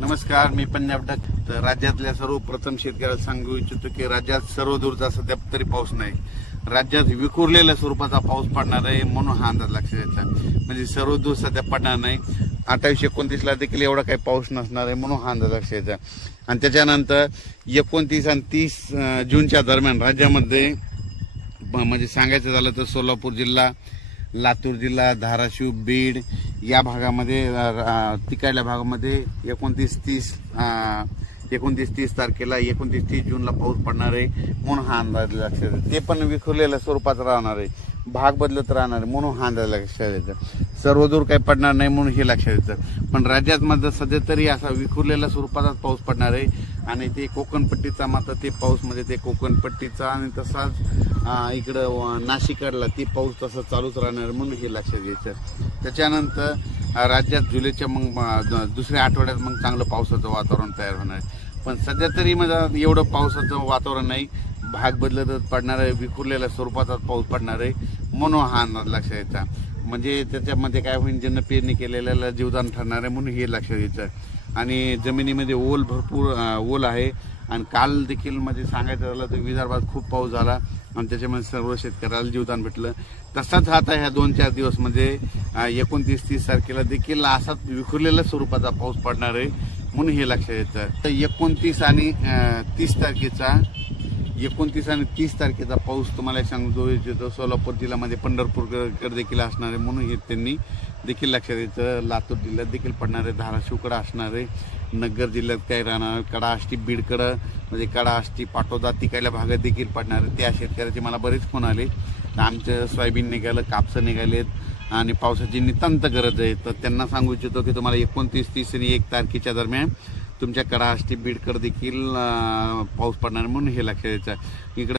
नमस्कार, मी पंजाब डक. तर राज्यातल्या सर्वप्रथम शेतकऱ्याला सांगू इच्छितो की राज्यात सर्वदूरचा सध्या तरी पाऊस नाही. राज्यात विखुरलेल्या स्वरूपाचा पाऊस पडणार आहे म्हणून हा अंदाज लक्षात घ्यायचा. म्हणजे सर्वदूर सध्या पडणार नाही. 28-29 देखील एवढा काही पाऊस नसणार आहे म्हणून हा अंदाज लक्षात घ्यायचा. आणि त्याच्यानंतर 29 आणि 30 जूनच्या दरम्यान राज्यामध्ये म्हणजे सांगायचं झालं तर सोलापूर जिल्हा, लातूर जिल्हा, धाराशिव, बीड या भागामध्ये तिकडल्या भागामध्ये 29-30 तारखेला 29-30 जूनला पाऊस पडणार आहे म्हणून हा अंदाज लक्षात येतो. ते पण विखुरलेल्या स्वरूपात राहणार आहे, भाग बदलत राहणार आहे म्हणून हा अंदाज लक्षात येतं. सर्वदूर काही पडणार नाही म्हणून हे लक्षात येतं. पण राज्यात मात्र सध्या तरी असा विखुरलेल्या स्वरूपातच पाऊस पडणार आहे. आणि ते कोकणपट्टीचा मात्र ते पाऊस म्हणजे ते कोकणपट्टीचा आणि तसाच इकडं नाशिकडला ते पाऊस तसा चालूच राहणार म्हणून हे लक्षात घ्यायचं. त्याच्यानंतर राज्यात जुलैच्या मग दुसऱ्या आठवड्यात मग चांगलं पावसाचं वातावरण तयार होणार आहे. पण सध्या तरी म्हणजे एवढं पावसाचं वातावरण नाही, भाग बदलतच पडणार आहे, विखुरलेल्या स्वरूपाचाच पाऊस पडणार आहे म्हणून हा अंदाज लक्षात यायचा. म्हणजे त्याच्यामध्ये काय होईल, ज्यांना पेरणी केलेल्याला जीवदान ठरणार आहे म्हणून हे लक्षात यायचं. आणि जमिनीमध्ये भरपूर ओल आहे. आणि काल देखील म्हणजे सांगायचं झालं तर विदर्भात खूप पाऊस झाला आणि त्याच्यामध्ये सर्व शेतकऱ्याला जीवदान भेटलं. तसाच आता ह्या 2-4 दिवस म्हणजे 29-30 तारखेला देखील असाच विखुरलेल्या स्वरूपाचा पाऊस पडणार आहे म्हणून हे लक्षात येतं. तर 29 आणि 30 तारखेचा पाऊस तुम्हाला सांगतो इच्छितो. सोलापूर जिल्ह्यामध्ये पंढरपूरकडे देखील असणार आहे म्हणून हे त्यांनी देखील लक्षात यायचं. लातूर जिल्ह्यात देखील पडणार आहे, धाराशिवकडे असणार आहे, नगर जिल्ह्यात काय राहणार, कडा आष्टी बीडकडं म्हणजे कडा आष्टी पाटोदा तिकडल्या भागात देखील पडणार आहे. त्या शेतकऱ्याचे मला बरेच फोन आले. तर आमचं सोयाबीन निघालं, कापसं निघालेत आणि पावसाची नितांत गरज आहे. तर त्यांना सांगू इच्छितो की तुम्हाला 29, 30 आणि 1 तारखेच्या दरम्यान तुमच्या कडा आष्टी बीडकडे देखील पाऊस पडणार म्हणून हे लक्षात यायचं. इकडे